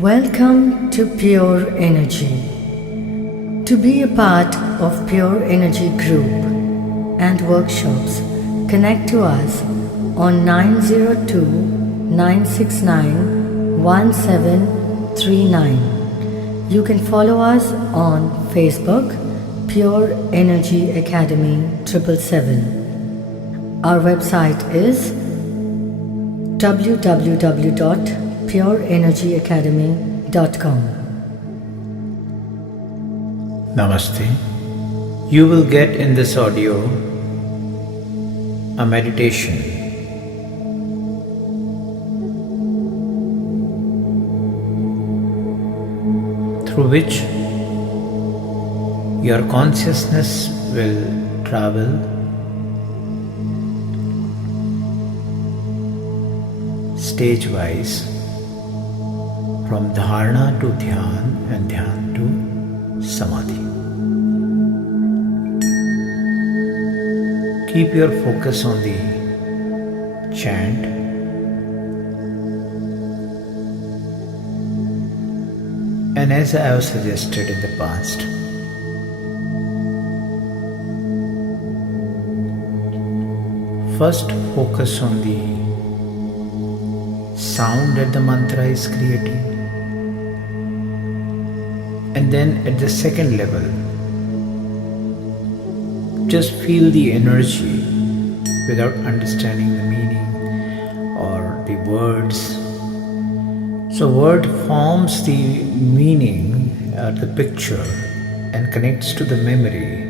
Welcome to Ppure Energy. To be a part of Ppure Energy group and workshops, connect to us on 902-969-1739. You can follow us on Facebook, Ppure Energy Academy 777. Our website is www.pureenergyacademy.com. Namaste. You will get in this audio a meditation through which your consciousness will travel stage-wise from dharana to dhyan and dhyan to samadhi. Keep your focus on the chant and as I have suggested in the past, first focus on the sound that the mantra is creating, and then at the second level just feel the energy without understanding the meaning or the words. So word forms the meaning, the picture, and connects to the memory.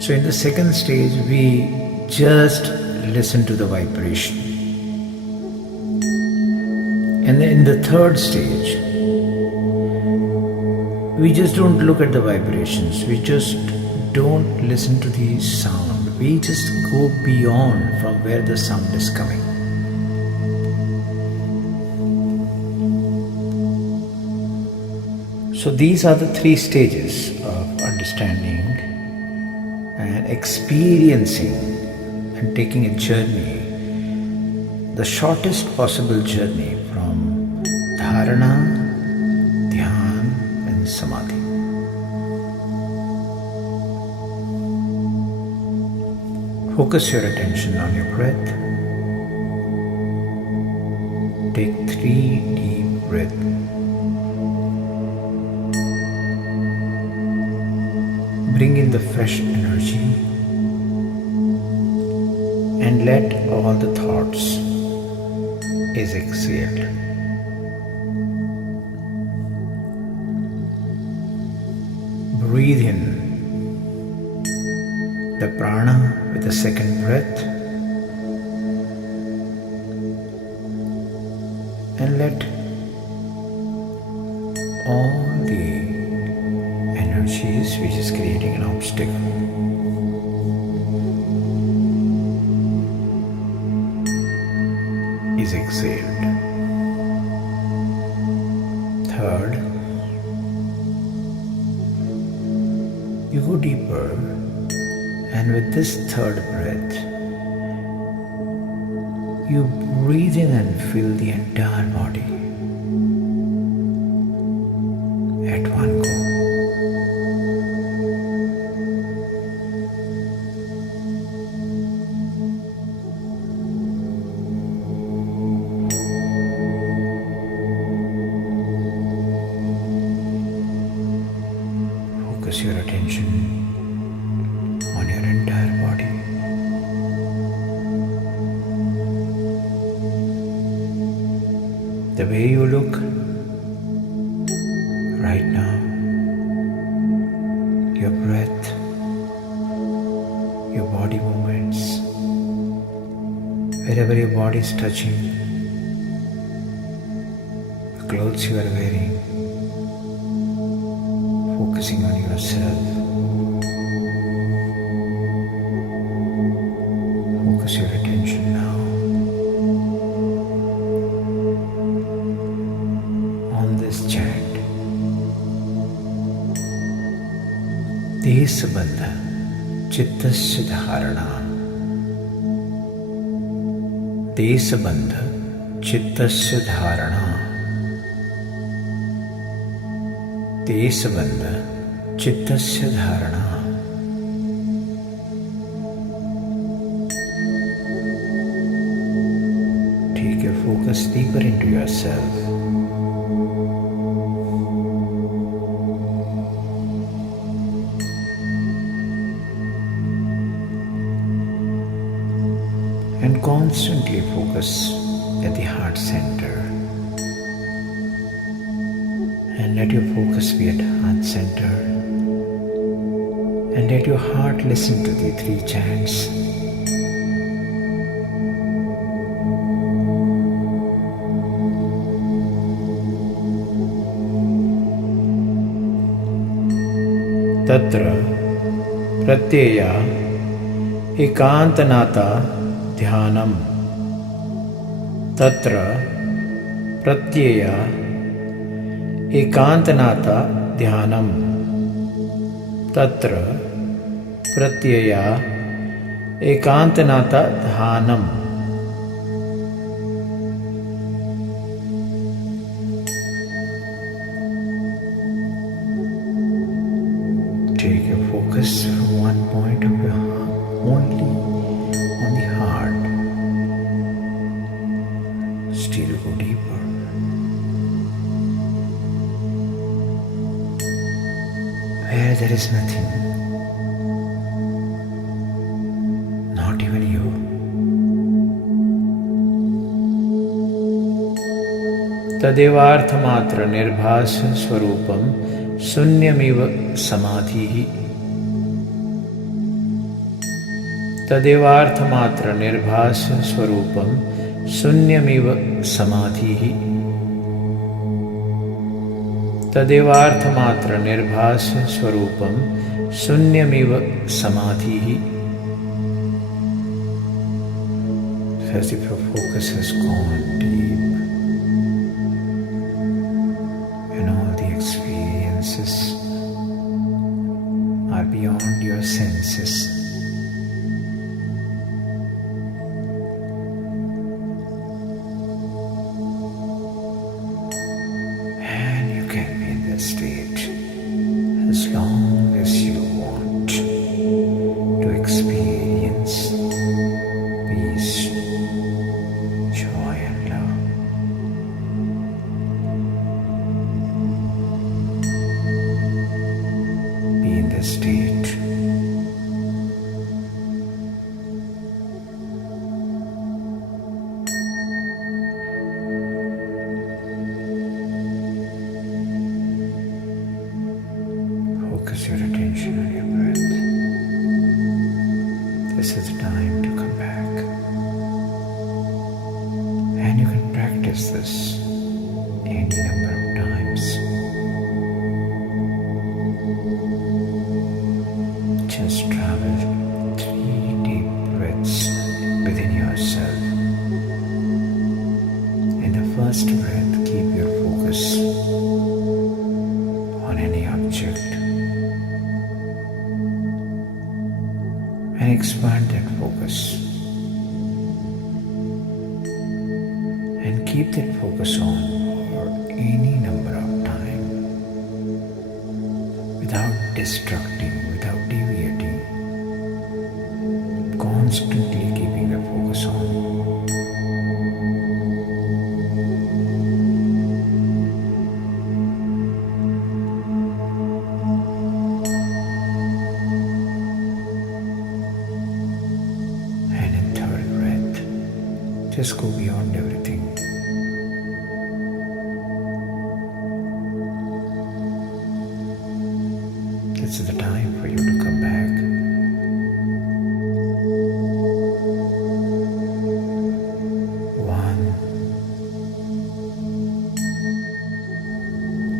So in the second stage we just listen to the vibration. And in the third stage, we just don't look at the vibrations, we just don't listen to the sound, we just go beyond from where the sound is coming. So these are the three stages of understanding and experiencing and taking a journey, the shortest possible journey from dharana, dhyan and samadhi. Focus your attention on your breath. Take 3 deep breaths. Bring in the fresh energy and let all the thoughts is exhaled. Breathe in the prana with the second breath and let all the energies which is creating an obstacle is exhaled. Third, you go deeper, and with this third breath, you breathe in and fill the entire body at one go. Focus your attention on your entire body. The way you look right now, your breath, your body movements, wherever your body is touching, the clothes you are wearing, focusing on yourself. Focus your attention now on this chant. Desabandha chittasya dharana. Desabandha chittasya dharana. ते संबंध चित्तस्य धारणा. Take your focus deeper into yourself. And constantly focus at the heart center. And let your focus be at heart center. And let your heart listen to the 3 chants. Tatra pratyaya ekantanata dhyanam. Tatra pratyaya ekantanata dhyanam. Tatra pratyaya ekantanata dhyanam. Take your focus from one point of your heart, only on the heart. Still go deeper. Where there is nothing, not even you. Tadevarthamatra nirbhasa swarupam sunyamiva samadhihi. Tadevarthamatra nirbhasa swarupam sunyamiva samadhihi. Tadevarthamatra nirbhasa swarupam sunyamiva samadhihi. As if your focus has gone deep and all the experiences are beyond your senses. And you can be in this state as long as you want to experience peace, joy and love. Be in this state. Focus your attention on your breath. This is the time to come back. And you can practice this any number of times. Just travel 3 deep breaths within yourself. In the first breath, keep your focus on any object and expand that focus. And keep that focus on for any number of time without distracting, without deviating, constantly keeping the focus on. And in third breath, just go beyond everything. This is the time for you to come back. One.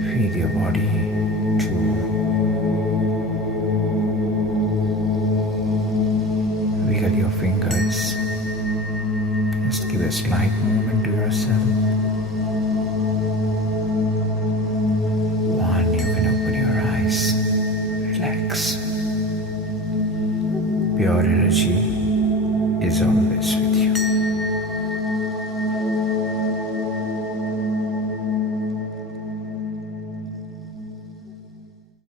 Feel your body. 2. Wiggle your fingers. Just give a slight movement to yourself.